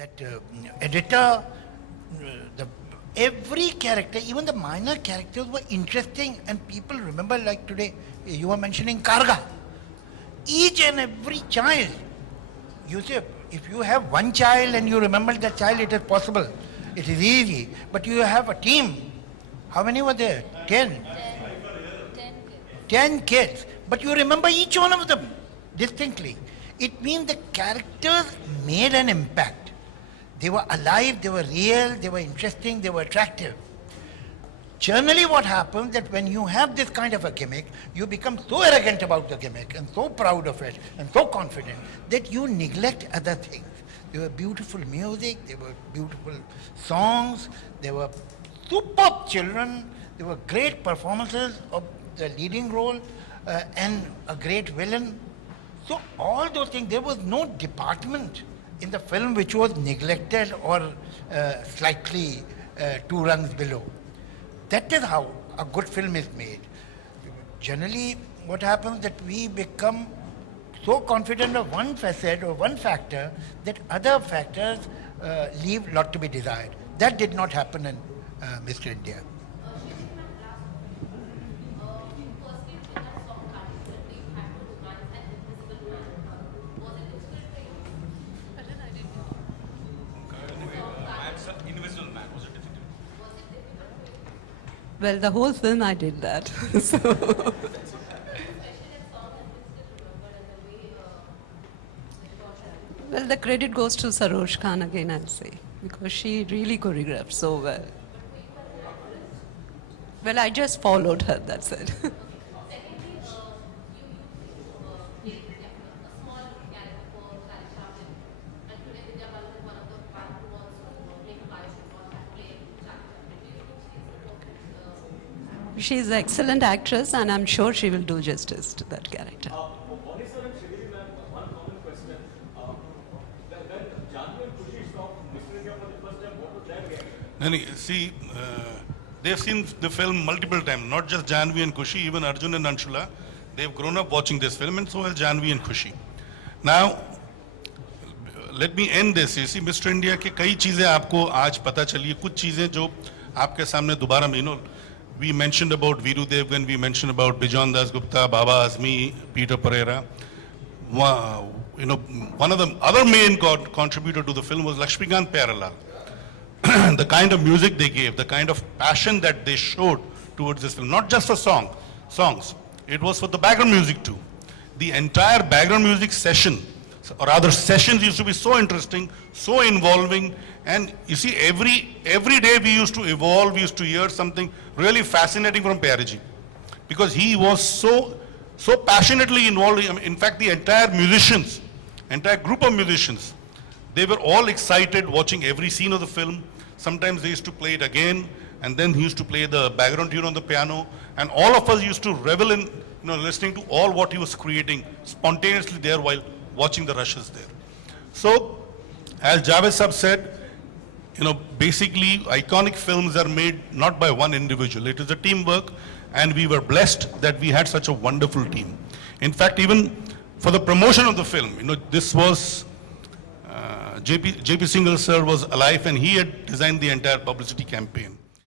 that editor, the every character, even the minor characters were interesting, and people remember, like today, you were mentioning Karga. Each and every child, you see, if you have one child and you remember that child, it is possible. It is easy. But you have a team. How many were there? 10. 10 kids. But you remember each one of them distinctly. It means the characters made an impact. They were alive, they were real, they were interesting, they were attractive. Generally what happens that when you have this kind of a gimmick, you become so arrogant about the gimmick and so proud of it and so confident that you neglect other things. There were beautiful music, there were beautiful songs, there were superb children, there were great performances of the leading role and a great villain. So all those things, there was no department in the film which was neglected or slightly 2 rungs below. That is how a good film is made. Generally, what happens that we become so confident of one facet or one factor that other factors leave a lot to be desired. That did not happen in Mr. India. Well, the whole film I did that. So. Well, the credit goes to Saroj Khan again, I'll say, because she really choreographed so well. Well, I just followed her, that's it. She's an excellent actress, and I'm sure she will do justice to that character. See, they've seen the film multiple times, not just Janvi and Kushi, even Arjun and Anshula. They've grown up watching this film, and so has Janvi and Kushi. Now, let me end this. You see, Mr. India के कई चीजें आपको आज पता चली, कुछ चीजें जो आपके सामने दोबारा we mentioned about Viru Devgan, we mentioned about Bijan Das Gupta, Baba Azmi, Peter Pereira. One of the other main contributor to the film was Lakshmikant Pyarelal. The kind of music they gave, the kind of passion that they showed towards this film, not just for songs, it was for the background music too. The entire background music session, or rather sessions, used to be so interesting, so involving, and you see every day we used to evolve, we used to hear something really fascinating from Pyariji, because he was so passionately involved. In fact, the entire group of musicians, they were all excited watching every scene of the film. Sometimes they used to play it again, and then he used to play the background tune on the piano, and all of us used to revel in listening to all what he was creating spontaneously there while watching the rushes there. So, as Javed Sab said, basically iconic films are made not by one individual. It is a teamwork, and we were blessed that we had such a wonderful team. In fact, even for the promotion of the film, this was JP Singhal sir was alive, and he had designed the entire publicity campaign.